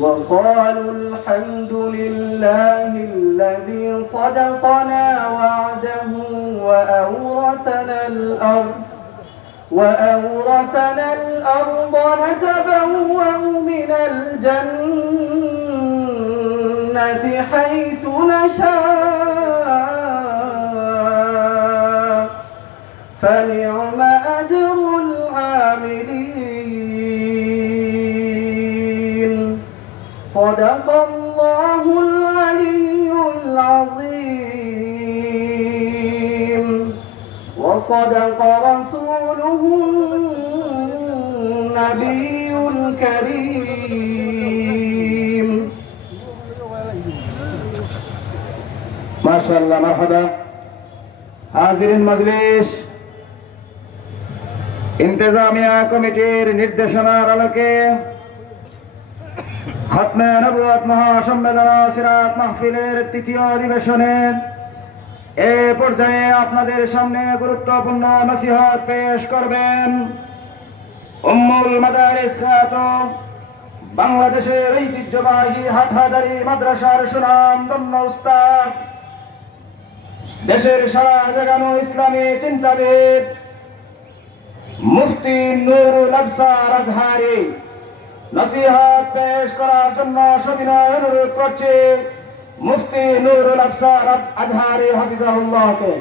وقالوا الحمد لله الذي صدقنا وعده وأورثنا الأرض نتبوأ من الجنة حيث نشاء فنعم أجر العاملين صدق الله العلي العظيم وصدق رسوله النبي الكريم ما شاء الله مرحبا حاضرين مجلس ইন্তেজামিয়া কমিটির নির্দেশনার আলোকে খতমে নবুয়ত মহাসম্মেলন সিরাত মাহফিলের তৃতীয় অধিবেশনে এ পর্যায়ে আপনাদের সামনে গুরুত্বপূর্ণ নসিহত পেশ করবেন উম্মুল মাদারিস খ্যাত বাংলাদেশের ঐতিহ্যবাহী হাটহাজারী মাদ্রাসার সুনামধন্য উস্তাদ, দেশের সারা জাগানো ইসলামী চিন্তাবিদ মুফতি নুরুল আবসার আজহারি নসিহত পেশ করার জন্য সবিনয় অনুরোধ করছি মুফতি নুরুল আবসার আজহারি হাফিজাহুল্লাহকে।